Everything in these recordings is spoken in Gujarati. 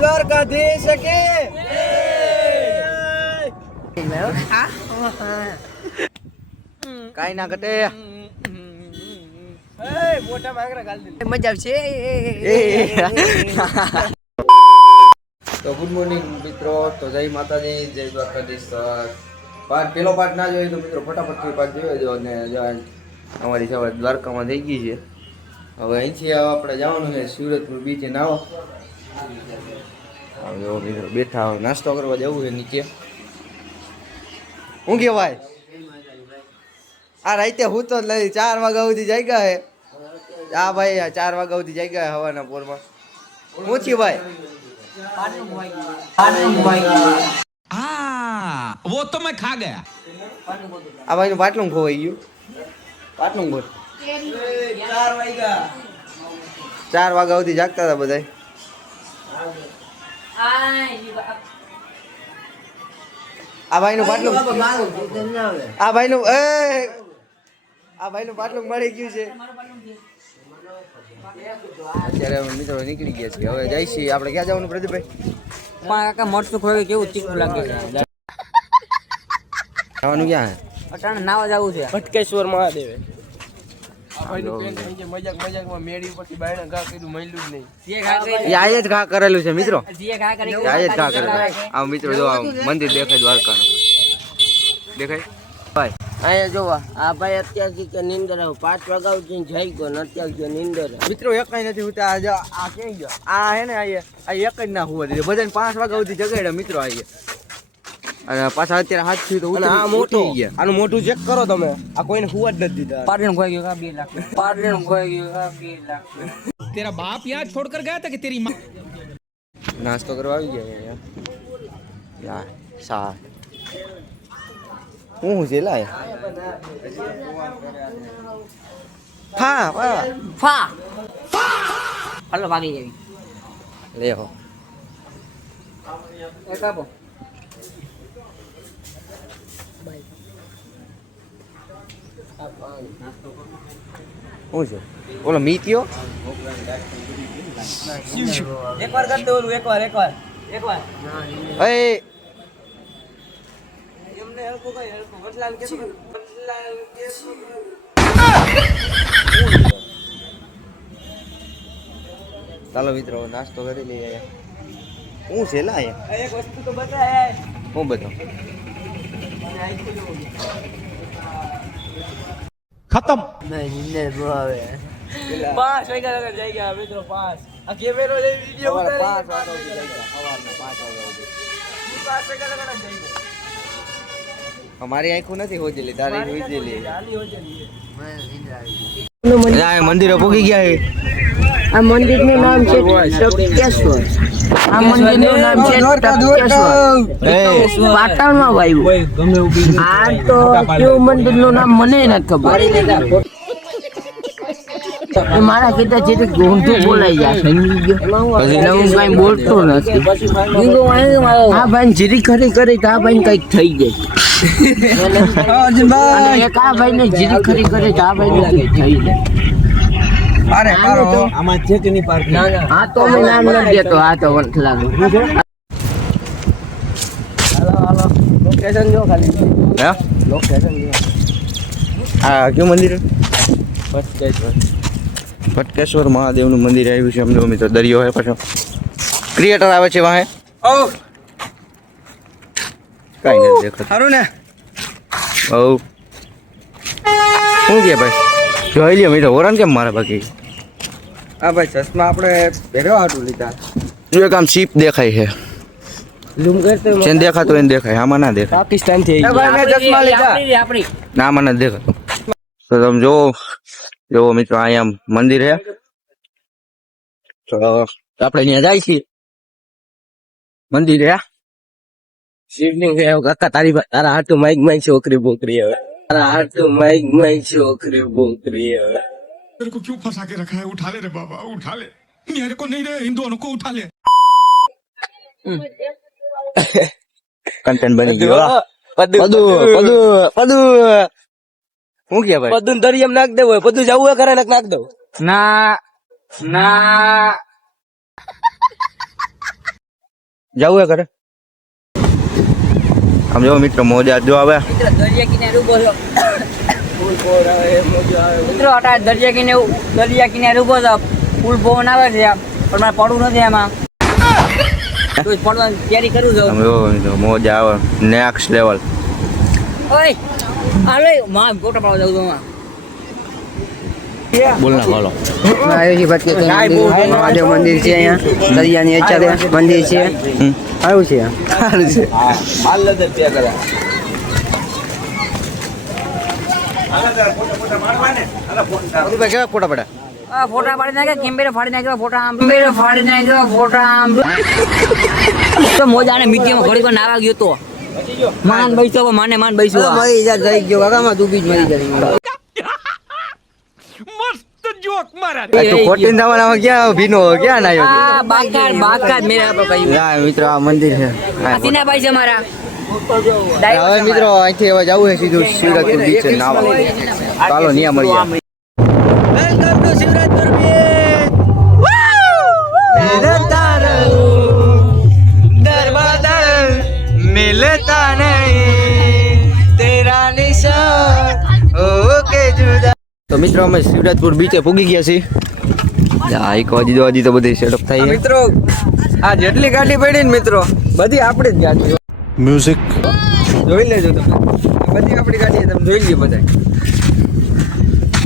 દ્વારકાધીશ કે કાઈ ના ઘટે મોટા માંગરા ગાલ દે મજા આવશે તો ગુડ મોર્નિંગ મિત્રો તો જય માતાજી જય દ્વારકાધીશ પેલો પાર્ટ ના જોઈએ તો મિત્રો ફટાફટ પાર્ટ જોઈ દો અને અમારી સવાર દ્વારકામાં થઈ ગઈ છે હવે અહીંથી આપણે જવાનું છે સુરતપુર બીચે નાવા હવે મિત્રો બેઠા નાસ્તો કરવા જવું છે નીચે શું કહેવાય આ રાતે હું તો લઈ 4 વાગ્યા સુધી જઈ ગયા હે આ ભાઈ 4 વાગ્યા સુધી જઈ ગયા હવાના પોરમાં શું છે ભાઈ वो तो मैं खा गया આ ભાઈ નું પાટલું ખોવાઈ ગયું પાટલું બોલ 4 વાગ્યા સુધી જાગતા હતા બધા આ ભાઈ નું પાટલું આ ભાઈ નું પાટલું મળી ગયું છે અત્યારે અમે મિત્રો નીકળી ગયા છીએ હવે જઈશી આપણે ક્યાં જવાનું પ્રદીપભાઈ કાકા મરચું ખોઈ કેવું તીખું લાગે છે જવાનું ક્યાં અટાણે નાવા જવું છે ભટકેશ્વર મહાદેવ આય જ ઘા કરેલું છે મિત્રો આય જ ઘા કરેલું આ મિત્રો જો મંદિર દેખાય દ્વારકાનું દેખાય ભાઈ અહીંયા જોવા આ ભાઈ અત્યારથી કે નીંદર 5 વાગ્યા સુધી જઈ ગયો ને અત્યારથી નીંદર મિત્રો એક કઈ નથી હોતા આ ક્યાં ગયો આ હે ને આ એક જ ના હોવા દીધું બધાને 5 વાગ્યા સુધી જગાડ્યા મિત્રો આઈએ અને પાછા અત્યારે હાથ થી તો આ મોટું આનું મોટું ચેક કરો તમે આ કોઈને હુવા જ નથી દીધા પાટણ ખોઈ ગયો 2 લાખ પાટણ ખોઈ ગયો 2 લાખ तेरा बाप यहाँ छोड़कर गया था कि तेरी माँ નાસ્તો કરવા આવી ગયા યાર સા હું છે લાય ફા ફા હાલો ભાગી જવી લે હો એક આપો શું છે ઓલો મીત્યો એકવાર કર દે ઓલું એકવાર એ એમને હલકો કઈ હલકો વટલાલ કે ચાલો મિત્રો નાસ્તો કરી લઈએ શું છે લાય એક વસ્તુ તો બતાય હું બધો खत्म નીંદર બહુ આવે 5 વાગ્યા લગન જઈ ગયા મિત્રો 5 આ કેમેરો લઈ વિડિયો ઉતારી 5 વાગ્યા સુધી જઈ ગયા સવારના 5 વાગ્યા સુધી 5 વાગ્યા લગન જઈ ગયા અમારી આંખો નથી હોજેલી તારી હોજેલી આની હોજેલી મંદિરે પહોંચી ગયા છે આ મંદિરનું નામ છે ટપકેશ્વર આ મંદિરનું નામ છે ટપકેશ્વર પાટણમાં વાવ્યું આ તો કેવું મંદિરનું નામ મને નથી ખબર મારા કીધા છે ઊંધું બોલાઈ જાય સમજી ગયો એટલે હું કઈ બોલતો નથી આ ભાઈ જીરી ખરી કરી તો આ ભાઈ કઈક થઈ જાય અને એક આ ભાઈ ને જીરી ખરી કરે તો આ ભાઈ ને કઈક થઈ જાય અરે આમાં છે કે નહીં પાર્ક હા તો મેં નામ નથી દેતો આ તો વંથ લાગે હાલો લોકેશન જો ખાલી હે લોકેશન જો આ કયું મંદિર ભટકેશ્વર ભટકેશ્વર મહાદેવનું મંદિર આવ્યું છે અમને મિત્રો દરિયો હે પાછો ક્રિએટર આવે છે વાહે કઈ નથી દેખાતું સારું ને ઓ શું કે ભાઈ જોઈ લ્યો મિત્રો ઓરન કેમ મારે બાકી હા ભાઈ ચશ્મા આપણે પહેરવા હાટું લીધા જો એક આમ શીપ દેખાય છે ઝૂમ કરતો જેને દેખાતું એને દેખાય આમાં ના દેખાય પાકિસ્તાન થી ચશ્મા લીધા આપણી ના આમાં નથી દેખાતું તો તમે જોવો મિત્રો અહીંયા મંદિર છે તો આપણે ત્યાં જાય છીએ મંદિર હે શિવલિંગ હે કાકા તારા હાટું માઈક છોકરી બોકરી હવે તારા હાટું માઈક છોકરી બોકરી હવે तेरे को क्यों फंसा के रखा है उठा ले रे बाबा उठा ले मेरे को नहीं रे इन दोनों को उठा ले કન્ટેન્ટ બની ગયો પદુ હું કે ભાઈ બધું દરિયામાં નાખ દેવું હોય બધું જવું હોય કરે નાખ દઉં ના જવું હે ઘરે આમ જો મિત્રો મોજા જો આવે દરિયા કિનારે ઉભો છો મિત્રો અટાણે દરિયા કિનારે ઉભો છો ફૂલ પવન આવે છે પણ મારે પડવું નથી એમાં તો પડવાની તૈયારી કરું છું આમ જો મિત્રો મોજા આવે નેક્સ્ટ લેવલ ઓય હાલે માં ફોટો પાડવા જાઉં છું બોલ ના બોલો મહાદેવ મંદિર છે અહીંયા દરિયાની અચારે મંદિર છે સારું છે કેવા ફોટા પડે ફોટા પાડી નાખ્યા કેમેરા ફાડી નાખ્યા ફોટા આમ કેમેરા ફાડી નાખ્યા ફોટા આમ તો મોજાને મીડિયામાં ઘડી પર નાવા ગયો તો માન બૈસો માને માન બૈસો મરી જા જઈ ગયો કાકામાં તું બીજ મરી જાય તો ખોટી જમાનામાં ક્યાં ભીનો ક્યાં નાયો આ બાકાર મેરા ભાઈ ના મિત્રો આ મંદિર છે હસીના ભાઈ છે મારા હવે મિત્રો અહીંથી હવે જવું છે સીધું શિવરાજપુર બીચ નાવા ચાલો ન્યા મળીએ વેલકમ ટુ શિવરાજપુર બીચ દરબાર મિલતા નહીં તેરા નિશાન ઓકે જુદા તો મિત્રો અમે શિવરાજપુર બીચે પૂગી ગયા છીએ એક વાજી તો બધી સેટઅપ થઈ મિત્રો આ જેટલી ગાડી પડી ને મિત્રો બધી આપણી જ ગાડી म्यूजिक જોઈ લેજો તમે બધી આપણી ગાડી તમે જોઈ લ્યો બધા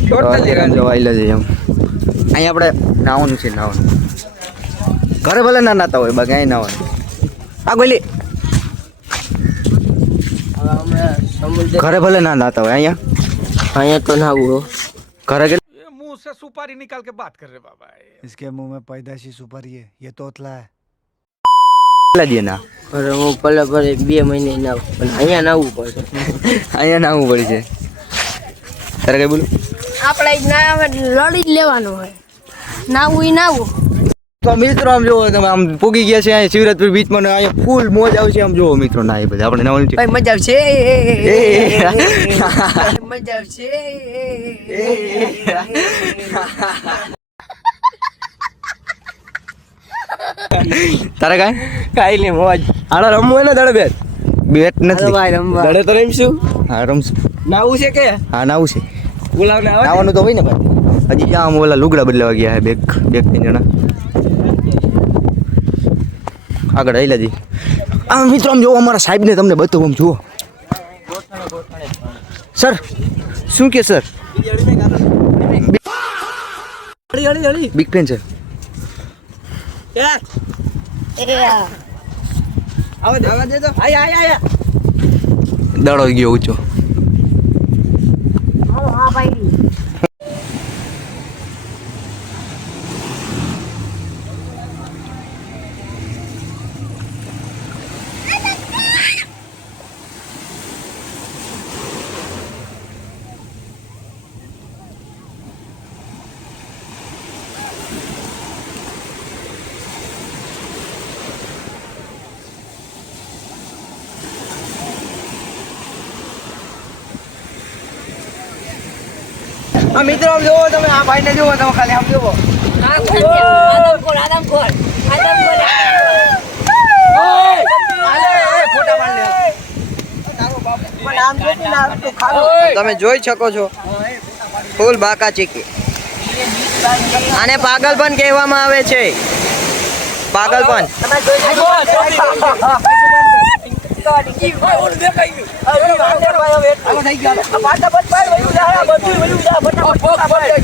ટોટલી ગાડી જોઈ લેજો એમ અહીં આપણે નાવાનું છે નાવાનું ઘરે ભલે ના નાતા હોય બાકી અહીં નાવાનું આ ગોલી ઘરે ભલે ના નાતા હોય અહીંયા તો નાવું ઘરે કે मुंह से सुपारी निकाल के बात कर रहे बाबा इसके मुंह में पैदाशी सुपारी है ये तोतला है દે ના અરે હું પલે 2 મહિને નાવ પણ અહીંયા નાવું પડશે અહીંયા નાવું પડશે તારે કઈ બોલું આપણે જ ના આવે લડી જ લેવાનું હોય નાવું ઈ નાવું તો મિત્રો આમ જોવો તમે આમ પૂગી ગયા છે અહીંયા શિવરાજપુર બીચમાં ને અહીંયા ફૂલ મોજ આવશે આમ જોવો મિત્રો ના એ બધા આપણે નાવાનું છે ભાઈ મજા આવશે મજા આવશે તારે કાંઈ કાઈ લે મોજ આડા રમવું ને દડે બેટ નથી ભાઈ રમવા દડે તો રમશું હા રમશું નાવું છે કે હા નાવું છે બોલાવને આવે નાવાનું તો હોય ને ભાઈ હજી આમ ઓલા લુગડા બદલાવા ગયા છે બે 3 જણા આગળ આવી લેજી આમ મિત્રો આમ જોવો અમારા સાહેબને તમને બતાવું આમ જુઓ સર શું કે સર બિગ પેન છે દડો ગયો ઊંચો હા ભાઈ આ મિત્રો આમ જોવો તમે આ ભાઈને જોવો તમે ખાલી આમ જોવો તમે જોઈ શકો છો ફૂલ બાકા ચીકી આને પાગલપન કહેવામાં આવે છે પાગલપન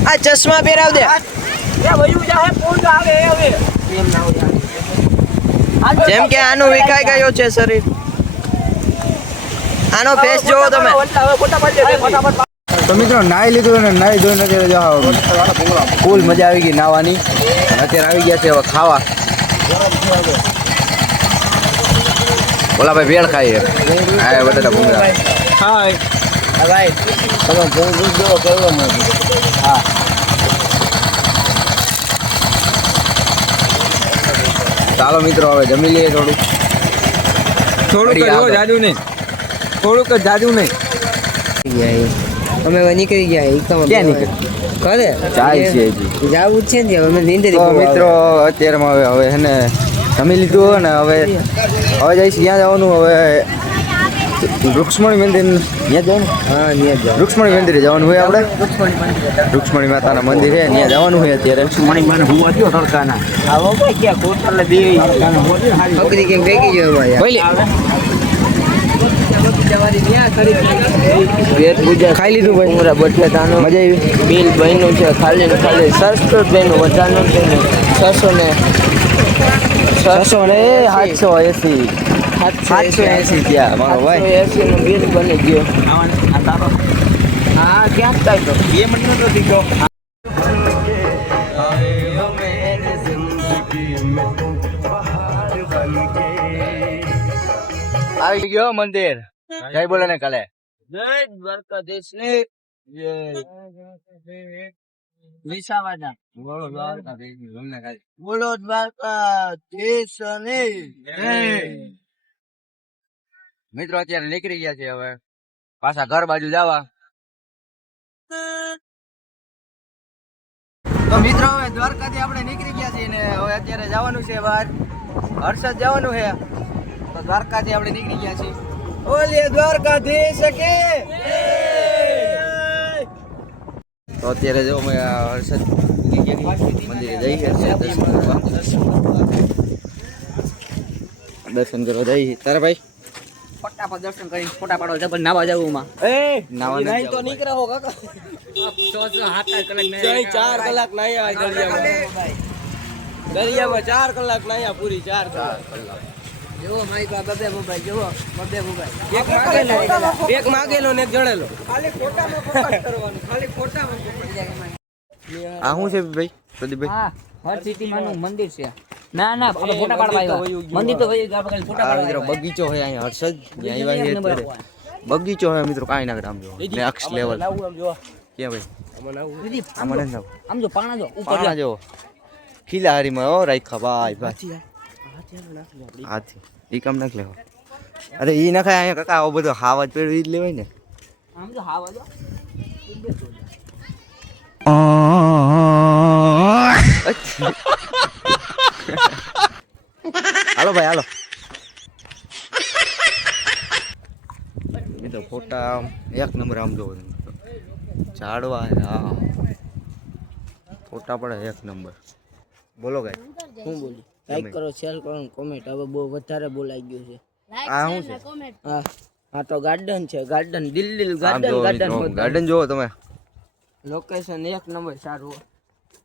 આ ચશ્મા પહેરાવ દે જેમ કે આનું વિખાઈ ગયો છે શરીર આનો ફેસ જોવો તમે તો મિત્રો નાઈ લીધું ને નાઈ ધોઈને અત્યારે જાઓ ફૂલ મજા આવી ગઈ નાવાની અત્યારે આવી ગયા છે હવે ખાવા બોલા ભાઈ ભેળ ખાઈએ હા બટાટા ભૂંગળા હાય ભાઈ તમે ભૂંગળું જો કેવો હા ચાલો મિત્રો હવે જમી લઈએ થોડુંક જાદુ નહીં થોડુંક જાદુ નહીં અમે નીકળી ગયા ક્યાં નીકળી ઘરે ચાય છે જવું છે ને અમે નીંદર તો મિત્રો અત્યારમાં હવે હે ને જમી લીધું ને હવે જઈશ ક્યાં જવાનું હવે રૂક્ષ્મણી મંદિર ત્યાં જવાનું હા નિયત જાવ રૂક્ષ્મણી મંદિરે જવાનું હોય આપણે રૂક્ષ્મણી માતાના મંદિર છે ત્યાં જવાનું હોય અત્યારે મણી મને હુવા દો તડકાના આવો ભાઈ ક્યાં કોટલે બે છોકરી કે ભેગી ગયો ભાઈ બોલી ખાઈ લીધું ભાઈ ઉમરા બટેટાનો મજા આવી બિલ બન્યું છે ખાલી ને ખાલી 600 રૂપિયાનું વધારનું છે ને 780 ત્યાં મારો ભાઈ 780 નું બિલ બની ગયું હા ક્યાં થાય તો 2 મિનિટ નો દીધો આવી ગયો મંદિર જય બોલે ને કાલે જય દ્વારકાધીશ ને જય વિસાવાના બોલો દ્વારકાધીશ ને મિત્રો અત્યારે નીકળી ગયા છે હવે પાછા ઘર બાજુ જવા તો મિત્રો હવે દ્વારકાથી આપણે નીકળી ગયા છીએ ને હવે અત્યારે જવાનું છે બહાર હર્ષદ જવાનું છે તો દ્વારકાથી આપણે નીકળી ગયા છીએ બોલીએ દ્વારકાધીશ કે તો અત્યારે જો અમે હર્ષદ મંદિરે જઈ ગયા છે દર્શન કરવા જઈએ તારા ભાઈ ફટાફટ દર્શન કરી ફોટા પાડો જબર નાવા જવું માં નાવા તો નીકળ્યા હો કાકા 4 કલાક નાયા દરિયામાં 4 કલાક નાયા પૂરી 4 કલાક જો મારી બા બબે મોબાઈલ જો બબે મોબાઈલ એક માગેલો ને એક જણેલો આ શું છે ભાઈ પ્રદીપભાઈ હા હર સિટી માનું મંદિર છે ના ના આપણે ફોટા પાડવા આવ્યા મંદિર તો વહી આપણે ખાલી ફોટા આ પાડવા મિત્રો બગીચો છે અહીંયા હર્ષદ ત્યાં આવ્યા છે અત્યારે બગીચો છે મિત્રો કાંઈ ના આમ જો નેક્સ્ટ લેવલ ક્યાં ભાઈ દીદી આમાં નથી આમ જો પાણા જો ઉપર પાણા જો ખીલાહારીમાં હો રાખ્યા ભાઈ ભાઈ હાથી ઈ કામ નાખ લેવો અરે ઈ નખાય અહીંયા કાકા આવો બધો હાવા જ પેડવી જ લેવાય ને આમ જો હાવા જો હાલો ભાઈ હાલો એ તો ફોટા આમ એક નંબર આમ જોવો ઝાડવા હા ફોટા પડે એક નંબર બોલો ગાય હું બોલી લાઈક કરો શેર કરો કોમેન્ટ હવે બહુ વધારે બોલાઈ ગયું છે આ શું છે હા આ તો ગાર્ડન છે ગાર્ડન દિલ્હી આમ ગાર્ડન જોવો ગાર્ડન મિત્રો, ગાર્ડન જોવો તમે લોકેશન એક નંબર સારું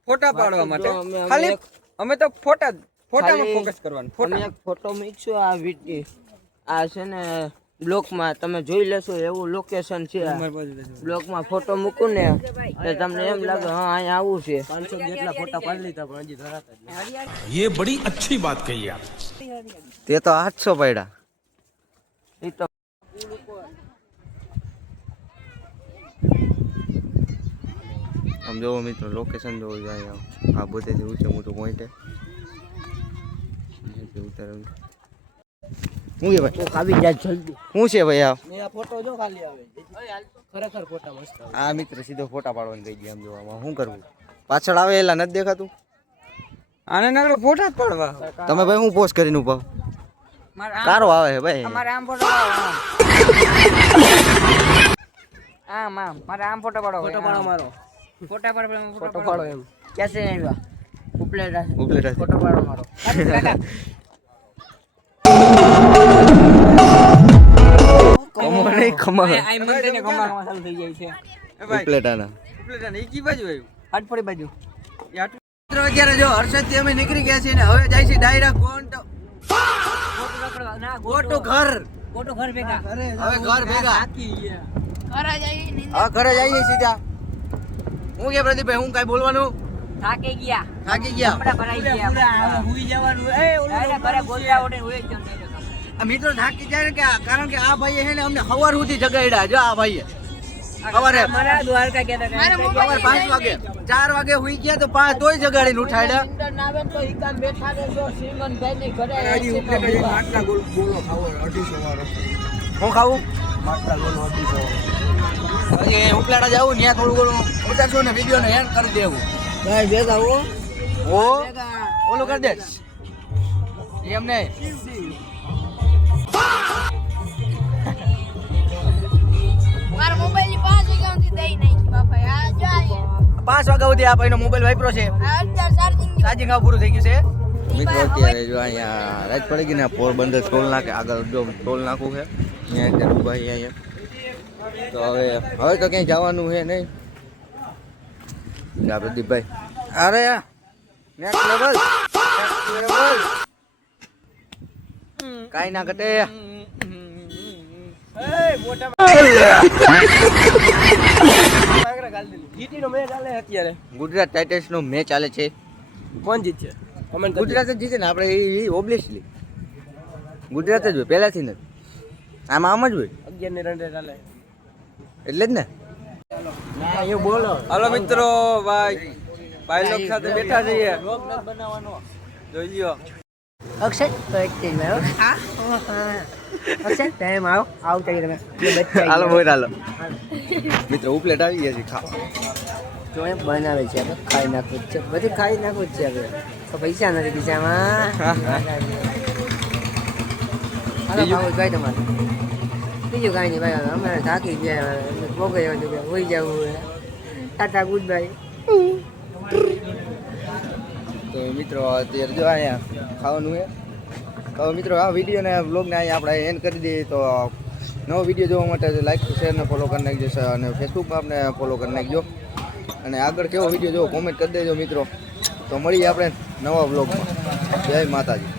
ફોટા પાડવા માટે જો અમે ખાલી એક- અમે તો ફોટામાં ખાલી ફોકસ કરવાનું અમે એક ફોટો મૂકશું આ વિડીયો આ છે ને બ્લોકમાં તમે જોઈ લેશો એવું લોકેશન છે બ્લોકમાં ફોટો મૂકું ને એટલે તમને એમ લાગે હા અહીંયા આવું છે 500 જેટલા ફોટા પાડી લીધા પણ હજી ધરાતા જ નથી. ये बड़ी अच्छी बात कही आप તે તો 800 પડ્યા એ તો આમ જોવો મિત્રો લોકેશન જોવો અહીંયા આ બધેથી ઊંચે મોટું પોઈન્ટ ઉતારેલું શું કે ભાઈ કોક આવી જાય જલ્દી શું છે ભાઈ આ ને આ ફોટો જો ખાલી આવે ખરેખર ફોટા મસ્ત આવે. આ મિત્ર સીધો ફોટા પાડવાનું કહી ગયા આમ જોવામાં શું કરવું પાછળ આવે એલા નથી દેખાતું આને નકરો ફોટા જ પાડવા તમે ભાઈ હું પોસ્ટ કરીને ઉભા કારો આવે છે ભાઈ મારે આમ ફોટો આમ મારે આમ ફોટો પાડો ફોટો પાડો મારો ફોટા પાડો ફોટો પાડો એમ कैसे આવ્યા ઉપલેટા ઉપલેટા ફોટો પાડો મારો કમો નહીં ખમા આઈ મંદિર ને કમાવા ચાલુ થઈ જાય છે ઉપલેટાના ઉપલેટા ને ઈ કી બાજુ આવ્યું હાટપડી બાજુ મિત્રો અત્યારે જો હર્ષદથી અમે નીકળી ગયા છીએ ને હવે જાય છે ડાયરેક્ટ ગોટો ઘર ફોટો ઘર ભેગા હવે ઘર ભેગા ઘરે જઈ હા ઘરે જઈએ સીધા હું કે પ્રદીપભાઈ હું કાઈ બોલવાનું થાકી ગયા થાકી ગયા કપડા ભરાઈ ગયા હુઈ જવાનું એ ડાયરેક્ટ ઘરે ગોદરા ઓઢીને હુઈ જ જવાનું. આ મિત્રો થાકી જાય ને કે કારણ કે આ ભાઈએ છે ને અમને સવાર સુધી જગાડ્યા જો આ ભાઈએ સવારે મારા દ્વારકા ગયા હતા સવારે 5 વાગે 4 વાગે હુઈ ગયા તો 5 તોય જગાડીને ઉઠાડ્યા નાવે તો ઈકાન બેઠા રહેજો શ્રીમંતભાઈ ને ઘરે માટલા બોલો ખાવો 250 વાળો હું ખાવું માટલા બોલો 250 હજી ઉપલાડા જાવું ત્યાં થોડું ઘણું ઉતારશું ને વિડીયો ને એન્ડ કરી દેવું ભાઈ ભેગા હો ઓ ઓલું કરી દે એમ નહીં મારા મોબાઈલ ની 5 વાગ્યા સુધી દઈ નાખી બાપા આ જાય 5 વાગ્યા સુધી આ ભાઈનો મોબાઈલ વાપરો છે આ ચાર્જિંગ ચાર્જિંગ આ પૂરું થઈ ગયું છે મિત્રો અત્યારે જો અહીંયા રાત પડી ગઈ ને પોરબંદર ટોલ નાકે આગળ જો ટોલ નાકું છે અહીંયા અત્યારે ઊભા છીએ અહીંયા તો હવે તો ક્યાંય જવાનું છે નહીં જા પ્રદીપભાઈ અરે નેક્સ્ટ લેવલ કાઈ ના ઘટે ગુજરાત ટાઇટન્સ નો મેચ ચાલે છે કોણ જીતશે કમેન્ટ ગુજરાત જ જીતે ને આપણે ઓબ્વિયસલી ગુજરાત જ હોય પહેલાથી નથી આમાં આમ જ હોય 11 ની રન ચાલે એટલે જ ને હાલો મિત્રો ભાઈ લોક સાથે બેઠા છીએ જોઈયો અક્ષય અક્ષય ટાઈમ આવ કરી તમે હાલો બોલ હાલો મિત્રો ઉપલેટ આવી ગયા છે ખાવા જો એ બનાવે છે આપણે ખાઈ નાખવું છે બધું ખાઈ નાખવું જ છે હવે તો પૈસા નથી બીજામાં હાલો ભાવ ભાઈ તમારે બીજું કાંઈ નહીં ભાઈ અમારે થાકી ગયા મોકલી હોઈ જવું ટાટા ગુડ બાય તો મિત્રો અત્યારે જો અહીંયા ખાવાનું છે તો મિત્રો આ વિડીયોને બ્લોગને અહીંયા આપણે એન્ડ કરી દઈએ તો નવો વિડીયો જોવા માટે લાઈક શેર ને ફોલો કરી નાખજો અને ફેસબુકમાં આપણે ફોલો કરી નાખજો અને આગળ કેવો વિડીયો જોવો કોમેન્ટ કરી દેજો મિત્રો તો મળીએ આપણે નવા બ્લોગમાં જય માતાજી.